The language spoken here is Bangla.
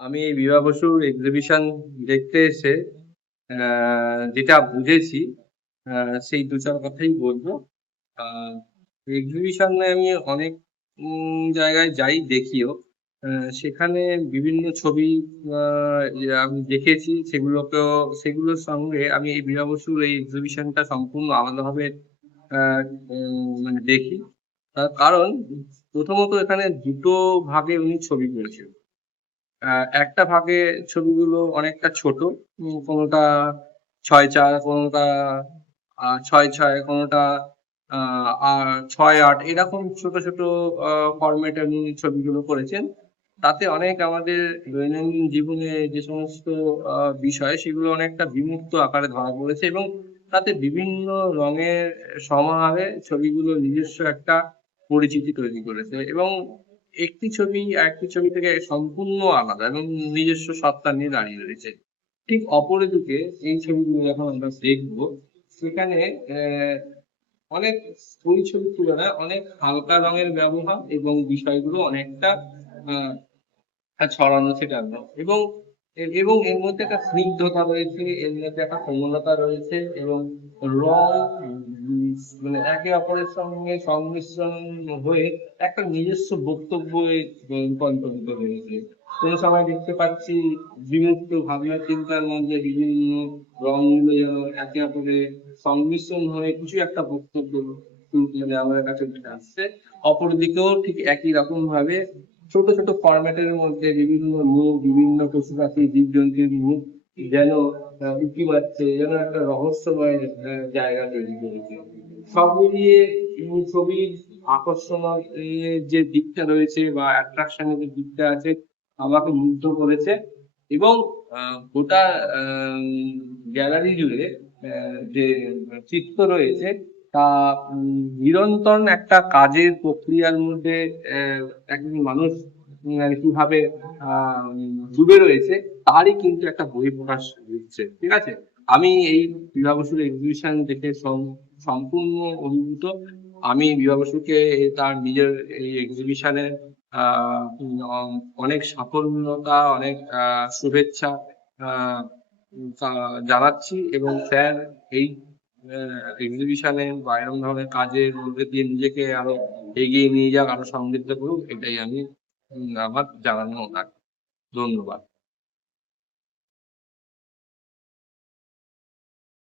আমি এই বিভা বসুর এক্সিবিশন দেখতে এসে যেটা বুঝেছি সেই দু চার কথাই বলবো। এক্সিবিশনে আমি অনেক জায়গায় যাই, দেখিও। সেখানে বিভিন্ন ছবি আমি দেখেছি, সেগুলোর সঙ্গে আমি এই বিভা বসুর এই এক্সিবিশনটা সম্পূর্ণ আলাদাভাবে মানে দেখি। তার কারণ প্রথমত এখানে দুটো ভাগে উনি ছবি করেছেন। একটা ভাগে ছবিগুলো অনেকটা ছোট, কোনোটা 6x4, কোনোটা 6x6, কোনোটা 6x8, এরকম ছোট ছোট ফরম্যাটে উনি ছবিগুলো করেছেন। তাতে অনেক আমাদের দৈনন্দিন জীবনে যে সমস্ত বিষয়, সেগুলো অনেকটা বিমূর্ত আকারে ধরা পড়েছে, এবং তাতে বিভিন্ন রঙের সমাহারে ছবিগুলো নিজস্ব একটা পরিচিতি তৈরি করেছে, এবং একটি ছবি আরেকটি ছবি থেকে সম্পূর্ণ আলাদা এবং নিজস্ব সত্তা নিয়ে দাঁড়িয়ে রয়েছে। ঠিক অপরদিকে এই ছবিগুলো যখন আমরা দেখবো, সেখানে অনেক ওই ছবির তুলনায় অনেক হালকা রঙের ব্যবহার, এবং বিষয়গুলো অনেকটা ছড়ানো ছিটানো, এবং এর মধ্যে একটা স্নিগ্ধতা রয়েছে, এর মধ্যে একটা কোমলতা রয়েছে, এবং রং মানে একে অপরের সঙ্গে সংমিশ্রণ হয়ে একটা নিজস্ব বক্তব্য রূপান্তরিত হয়েছে। কোনো সময় দেখতে পাচ্ছি বিমূর্ত ভাবনা চিন্তার মধ্যে বিভিন্ন রঙগুলো যেন একে অপরের সংমিশ্রণ হয়ে কিছু একটা বক্তব্য মানে আমাদের কাছে উঠে আসছে। অপরদিকেও ঠিক একই রকম ভাবে ছোট ছোট ফরম্যাটের মধ্যে বিভিন্ন মুখ, বিভিন্ন পশু পাখি, জীবজন্তুর মুখ যেন উঁকি মারছে, যেন একটা রহস্যময় জায়গা তৈরি করেছে। সব মিলিয়ে ছবির আকর্ষণীয় যে দিকটা রয়েছে বা অ্যাট্রাকশনের যে দিকটা আছে, আমাকে মুগ্ধ করেছে। এবং গোটা গ্যালারি জুড়ে যে চিত্র রয়েছে, তা নিরন্তর একটা কাজের প্রক্রিয়ার মধ্যে একজন মানুষ কিভাবে ডুবে রয়েছে, তারই কিন্তু একটা বহিঃপ্রকাশ দিচ্ছে। ঠিক আছে, আমি এই বিভা বসুর এক্সিবিশন দেখে সম্পূর্ণ অভিভূত। আমি বিভা বসুকে তার নিজের এই এক্সিবিশনে অনেক সাফল্যতা, অনেক শুভেচ্ছা জানাচ্ছি, এবং স্যার এই এক্সিবিশনে বা এরকম ধরনের কাজের মধ্যে দিয়ে নিজেকে আরো এগিয়ে নিয়ে যাক, আরো সমৃদ্ধ করুক, এটাই আমি আমার জানানো। ধন্যবাদ।